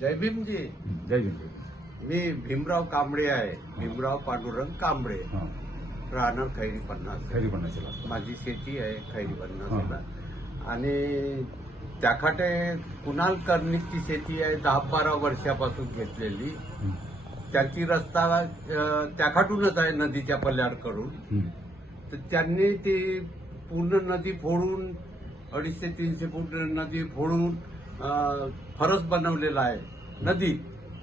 जय भीमजी जय भीम मी भीमराव कांबळे आहे. भीमराव पांडुरंग कांबळे. हा. राहणार खैरी पन्नास. खैरी पन्नासला माझी शेती आहे खैरी. पन्नासला आणि त्याखाटे कुणाल कर्णिकची शेती आहे दहा बारा वर्षापासून घेतलेली. हं. त्याची रस्ता अं, त्याखाटूनच आहे नदीच्या पल्याडकडून. हं. तर त्यांनी ती पूर्ण नदी फोडून अडीचशे तीनशे फूट नदी फोडून अं, फरस बनवलेला आहे. नदी.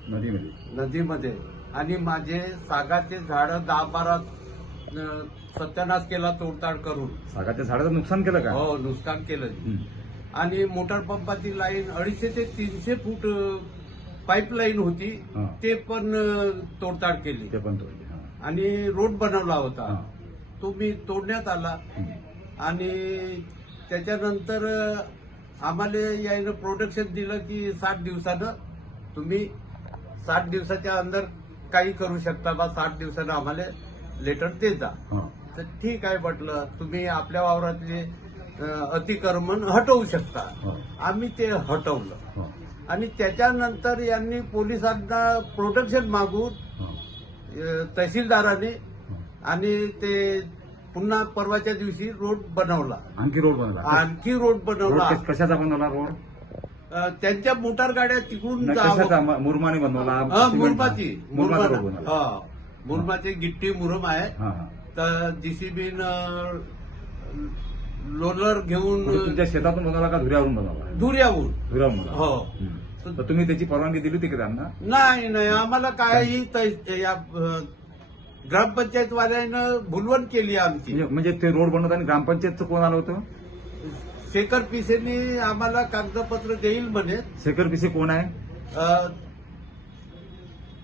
नदीमध्ये. नदीमध्ये. आणि माझे सागाचे झाड दहा बारा अं, सत्यानाश केला तोडताड करून. सागाच्या झाडाचं नुकसान केलं का? हो नुकसान केलं. हं. आणि मोटार पंपाची लाईन अडीचशे ते तीनशे फूट पाईपलाईन होती. हा. ते पण अं, तोडताड केली. ते पण तोडले हा. आणि रोड बनवला होता. हा. तो मी तोडण्यात आला. हं. आणि त्याच्यानंतर अं, आम्हाला यायनं प्रोटेक्शन दिलं की साठ दिवसानं तुम्ही साठ दिवसाच्या अंदर काही करू शकता बा साठ दिवसानं आम्हाला लेटर दे जा. तर ठीक आहे म्हटलं तुम्ही आपल्या वावरातले अतिक्रमण हटवू शकता. आम्ही ते हटवलं. आणि त्याच्यानंतर यांनी पोलिसांना प्रोटेक्शन मागून तहसीलदाराने. आणि ते पुन्हा परवाच्या दिवशी रोड बनवला. आणखी रोड बनवला. आणखी रोड बनवला. रोड कशाचा बनवला रोड? अं, त्यांच्या मोटार गाड्या तिकडून नाही, जावं. कशाचा? म- मुरमाने बनवला हा? मुरमाची मुरमाचा रोड बनवला. हा. गिट्टी मुरम आहे. हा हा. तर जीसीबीन लोलर घेऊन म्हणजे तुमच्या शेतातून बनवला का धुऱ्यावरून बनवला? धुऱ्याहून धुऱ्यावरून बनवला. हो. हं. तर तुम्ही त्याची परवानगी दिली होती का त्यांना? नाही नाही. आम्हाला काही तै- या अं, ग्रामपंचायत वाल्यानं भुलवण केली आमची. म्हणजे- म्हणजे ते रोड बनवताना ग्रामपंचायतचं कोण आलं होतं? शेखर पिसेनी आम्हाला कागदपत्र देईल म्हणे. शेखर पिसे कोण आहे? अं,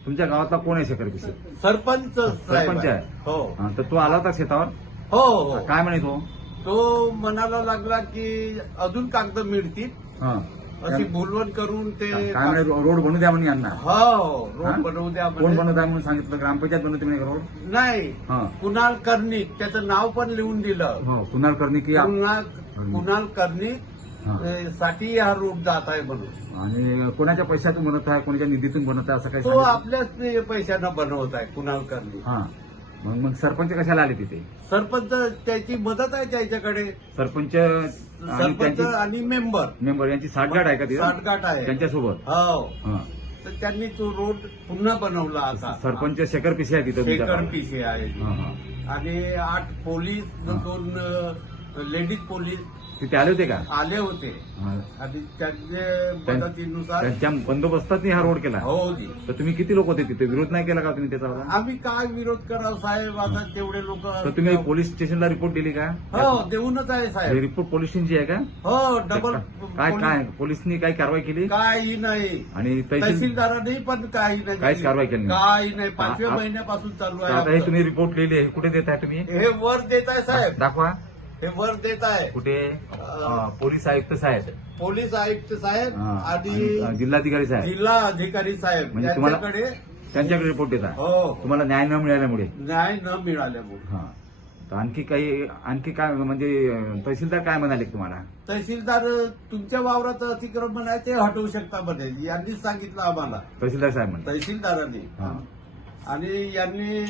तुमच्या गावातला कोण आहे शेखर पिसे? सरपंच साहेब सरपंच आहे. हो. हा, तर तो आला होता शेतावर? हो हो. काय म्हणे तो? तो म्हणायला लागला की अजून कागद मिळतील. हा. अशी बोलवण करून ते काय म्हणे रोड बनवू द्या म्हणे यांना. हो हा? रोड बनवू द्या कोण. बनवत आहे म्हणून सांगितलं? ग्रामपंचायत बनवते म्हणे का रोड? नाही. हा. कुणाल कर्णिक त्याचं नाव पण लिहून दिलं. हो कुणाल कर्णिकी कुणाल कुणाल कर्णिक हा. अं, साठी हा रूट जात आहे म्हणून. आणि कोणाच्या पैशातून बनवत आहे? कोणाच्या निधीतून बनवत आहे? असं काही तो सांगितलं? आपल्याच पैशानं बनवत आहे कुणाल कर्णिक. हा. मग मग सरपंच कशाला आले तिथे? सरपंच त्याची मदत आहे त्याच्याकडे सरपंच आणि सरपंच त्यांची आणि मेंबर. मेंबर यांची साठगाठ आहे का तिथे? साठगाठ आहे. त्यांच्यासोबत? हो. हा. तर त्यांनी तो रोड पुन्हा बनवला आता. सरपंच शेखर पिसे आहे तिथे शेखर. पिसे आहे. आणि आठ पोलीस हा. दोन लेडीज पोलीस. तिथे आले होते का? आले होते. हा. आणि त्यांच्या मदतीनुसार त्यांच्या बंदोबस्तात हा रोड केला. हो जी. तर तुम्ही किती लोक होते तिथे? विरोध नाही केला का तुम्ही त्याचा? आम्ही काय विरोध करावं साहेब? आता तेवढे लोक तर तुम्ही पोलीस स्टेशनला रिपोर्ट दिली का? हो देऊनच आहे साहेब. रिपोर्ट पोलीस स्टेशनची आहे का? हो डबल काय काय पोलिसनी काही कारवाई केली? काही नाही. आणि तहसील तहसीलदारांनी पण काही नाही काहीच. कारवाई केली नाही. काही नाही. पाचव्या आ- आ- महिन्यापासून चालू तर आहे आता हे आमचं. तुम्ही रिपोर्ट लिहिले हे कुठे देत आहे तुम्ही? हे वर देत आहे साहेब. दाखवा. हे वर देत आहे. कुठे? अं, पोलीस आयुक्त साहेब. पोलीस आयुक्त साहेब हा. आणि आणि जिल्हाधिकारी साहेब. जिल्हा अधिकारी साहेब. म्हणजे तुम्हाला- यांच्याकडे त्यांच्याकडे रिपोर्ट देत आहे. हो. तुम्हाला न्याय न मिळाल्यामुळे. न्याय न मिळाल्यामुळे. हा. तर आणखी काही आणखी काय म्हणजे अं, तहसीलदार काय म्हणाले तुम्हाला? तहसीलदार तुमच्या वावरात अतिक्रमण आहे ते हटवू शकता म्हणे. यांनीच सांगितलं आम्हाला. तहसीलदार साहेब म्हणतात तहसीलदारांनी. हा. आणि यांनी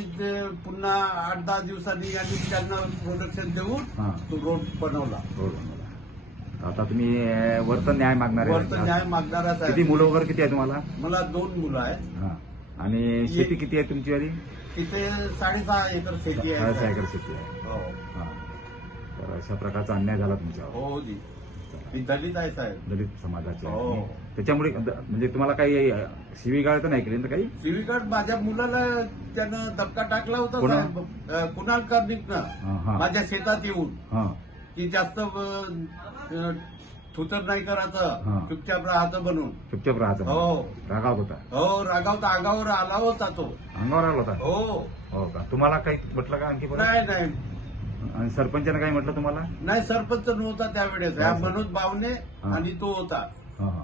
पुन्हा आठ दहा दिवसांनी यांनी त्यांना प्रोडक्शन देऊन तो रोड बनवला. रोड बनवला. आता तुम्ही अं, वरतं न्याय मागणार आहे. वरत न्याय मागणारा किती मुलं वगैरे किती आहे तुम्हाला? मला दोन मुलं आहेत. आणि शेती किती आहे तुमची वाली? तिथे साडेसहा एकर शेती आहे. सहा एकर शेती आहे. हो. तर अशा प्रकारचा अन्याय झाला तुमच्यावर. हो जी. मी दलित आहे साहेब. दलित समाजाचे आहे हो. त्याच्यामुळे द- म्हणजे तुम्हाला काही शिवीगाळ तर नाही केली ना काही? सिव्ही कार्ड माझ्या मुलाला त्यानं धक्का टाकला होता कोणा? साहेब. अं, कुणाल कार्निकनं हा, हा. माझ्या शेतात येऊन. हा. की जास्त थुतर नाही हा. करायचं चुपचाप राहायचं बनून चुपचाप राहायचं हो. रागाव होता? हो रागावता आगावर आला होता तो. अंगावर आला होता? हो. हो का? तुम्हाला काही म्हटलं का आणखी परत? नाही नाही. आणि सरपंचानं काही म्हटलं तुम्हाला? नाही सरपंच नव्हता त्यावेळेस. हा. मनोज बावणे हा. आणि तो होता. हा हा.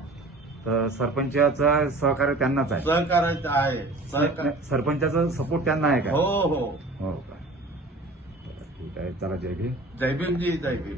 तर सरपंचाचा सहकार्य त्यांनाच आहे. सहकार्याचा आहे. सहकार सरपंचाचा सपोर्ट त्यांना आहे का? हो हो. हो का? ठीक आहे. चला जय भीम. जय भीम जी जय भीम.